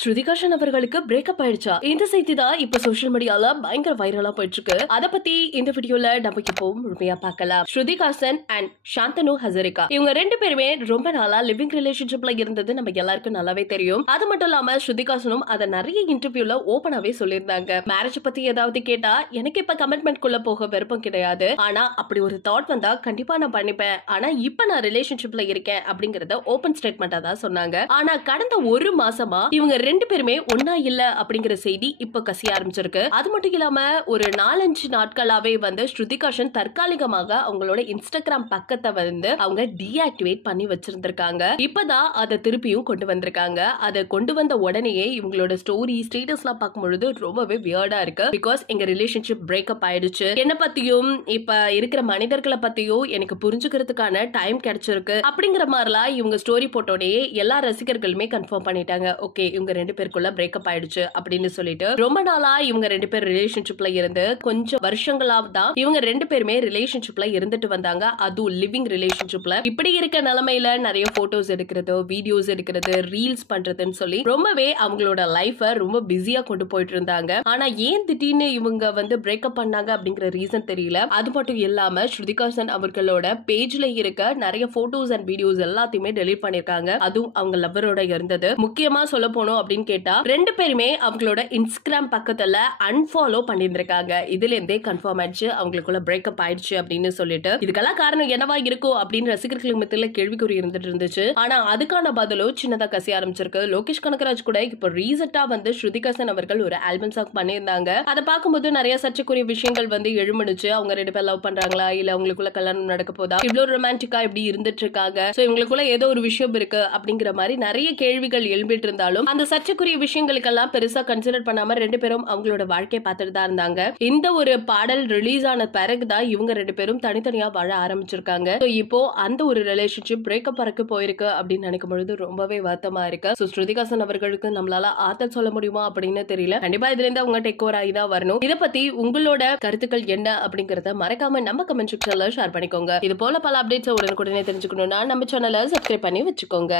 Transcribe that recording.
ஸ்ருதிகாஷன் அவர்களுக்கு பிரேக்கப் ஆயிடுச்சா? இந்த செய்தி தான் இப்ப சோஷியல் மீடியால பயங்கர வைரலா போயிட்டு இருக்கு. அத பத்தி இந்த வீடியோல நம்ம இப்போ முழுமையா பார்க்கலாம். ஸ்ருதிகாசன் அண்ட் சாந்தனு ஹசரிகா இவங்க ரெண்டு பேருமே ரொம்ப நாளா லிவிங் ரிலேஷன்ஷிப்ல இருந்தது நம்ம எல்லாருக்கும் நல்லாவே தெரியும். அது மட்டும் இல்லாம ஸ்ருதிகாசனும் அத நிறைய இன்டர்வியூல ஓபனாவே சொல்லியிருந்தாங்க. மேரேஜ் பத்தி ஏதாவது கேட்டா எனக்கு இப்ப கமிட்மெண்ட் குள்ள போக விருப்பம் கிடையாது. ஆனா அப்படி ஒரு தாட் வந்தா கண்டிப்பா நான் பண்ணிப்பேன். ஆனா இப்ப நான் ரிலேஷன்ஷிப்ல இருக்கேன் அப்படிங்கறத ஓபன் ஸ்டேட்மெண்டா தான் சொன்னாங்க. ஆனா கடந்த ஒரு மாசமா இவங்க ரெண்டு பேருமே ஒன்னா இல்ல அப்படிங்கிற செய்தி இப்ப கசிய ஆரம்பிச்சிருக்கு. அது மட்டும் இல்லாம ஒரு 4-5 நாட்களாவே வந்து ஸ்ருதிகாஷன் தற்காலிகமாக அவங்களோட இன்ஸ்டாகிராம் பக்கத்தை வந்து அவங்க டீஆக்டிவேட் பண்ணி வச்சிருந்திருக்காங்க. இப்பதான் அதை திருப்பியும் கொண்டு வந்திருக்காங்க. அதை கொண்டு வந்த உடனேயே இவங்களோட ஸ்டோரி ஸ்டேட்டஸ் எல்லாம் பார்க்கும்பொழுது ரொம்பவே வியர்டா இருக்கு. பிகாஸ் எங்க ரிலேஷன்ஷிப் பிரேக்கப் ஆயிடுச்சு, என்ன பத்தியும் இப்ப இருக்கிற மனிதர்களை பத்தியும் எனக்கு புரிஞ்சுக்கிறதுக்கான டைம் கிடைச்சிருக்கு அப்படிங்கிற மாதிரிலாம் இவங்க ஸ்டோரி போட்டோடனே எல்லா ரசிகர்களுமே கன்ஃபார்ம் பண்ணிட்டாங்க. ஓகே, இவங்க ரெண்டு பேருக்குள்ள பிரேக்கப் ஆயிடுச்சு அப்படின்னு சொல்லிட்டு ரொம்ப நாளா இவங்க ரெண்டு பேர் ரிலேஷன்ஷிப்ல இருந்து கொஞ்சம் வருஷங்களா தான் இவங்க ரெண்டு பேருமே ரிலேஷன்ஷிப்ல இருந்துட்டு வந்தாங்க. அதுவும் லிவிங் ரிலேஷன்ஷிப்ல. இப்படி இருக்க நிலைமையில நிறைய போட்டோஸ் எடுக்கிறது, வீடியோஸ் எடுக்கிறது, ரீல்ஸ் பண்றதுன்னு சொல்லி ரொம்பவே அவங்களோட லைஃப ரொம்ப பிஸியா கொண்டு போயிட்டு இருந்தாங்க. ஆனா ஏன் திடீர்னு இவங்க வந்து பிரேக்கப் பண்ணாங்க அப்படிங்கிற ரீசன் தெரியல. அது மட்டும் இல்லாம ஸ்ருதிகாசன் அவர்களோட பேஜ்ல இருக்க நிறைய போட்டோஸ் அண்ட் வீடியோஸ் எல்லாத்தையுமே டெலீட் பண்ணிருக்காங்க. அதுவும் அவங்க லவ்வரோட இருந்தது. முக்கியமா சொல்ல போனோம் அப்படின்னு கேட்டா ரெண்டு பேருமே அவங்களோட இன்ஸ்டாகிராம் பக்கத்துல அன்ஃபாலோ பண்ணிருந்திருக்காங்க. இதுல இருந்தே கன்ஃபார்ம் ஆயிடுச்சு அவங்களுக்குள்ள பிரேக்கப் ஆயிடுச்சு அப்படின்னு சொல்லிட்டு. இதுக்கெல்லாம் காரணம் என்னவா இருக்கும் அப்படின்னு ரசிகர்களுக்கு மத்தியில கேள்விக்குறி இருந்துட்டு இருந்துச்சு. ஆனா அதுக்கான பதிலும் சின்னதா கசிய ஆரம்பிச்சிருக்கு. லோகேஷ் கனகராஜ் கூட இப்ப ரீசெண்டா வந்து ஸ்ருதிகாசன் அவர்கள் ஒரு ஆல்பம் சாங் பண்ணியிருந்தாங்க. அதை பார்க்கும்போது நிறைய சர்ச்சைக்குரிய விஷயங்கள் வந்து எழுமணுச்சு. அவங்க ரெண்டு பேர் லவ் பண்றாங்களா, இல்ல அவங்களுக்குள்ள கல்யாணம் நடக்க போதா, இவ்வளவு ரொமான்டிக்கா இப்படி இருந்துட்டு இருக்காங்க, சோ இவங்களுக்குள்ள ஏதோ ஒரு விஷயம் இருக்கு அப்படிங்கிற மாதிரி நிறைய கேள்விகள் எழும்பிட்டு இருந்தாலும் அந்த சர்ச்சைக்குரிய விஷயங்களுக்கெல்லாம் பெருசா கன்சிடர் பண்ணாம ரெண்டு பேரும் அவங்களோட வாழ்க்கையை பார்த்துட்டு தான் இருந்தாங்க. இந்த ஒரு பாடல் ரிலீஸ் ஆன பிறகுதான் இவங்க ரெண்டு பேரும் தனித்தனியா வாழ ஆரம்பிச்சிருக்காங்க. இப்போ அந்த ஒரு ரிலேஷன்ஷிப் பிரேக்கப் வரைக்கும் போயிருக்கு அப்படின்னு நினைக்கும் பொழுது ரொம்பவே வருத்தமா இருக்கு. ஸ்ருதிகாசன் அவர்களுக்கு நம்மளால ஆத்தல் சொல்ல முடியுமா அப்படின்னு தெரியல. கண்டிப்பா இதுல இருந்து அவங்க டேக் ஓவர் ஆகி தான் வரணும். இதை பத்தி உங்களோட கருத்துக்கள் என்ன அப்படிங்கறத மறக்காம நம்ம கமெண்ட் செக்ஷன்ல ஷேர் பண்ணிக்கோங்க. இது போல பல அப்டேட்ஸ் உடனுக்குடனே தெரிஞ்சுக்கணும்னா நம்ம சேனலை சப்ஸ்கிரைப் பண்ணி வச்சுக்கோங்க.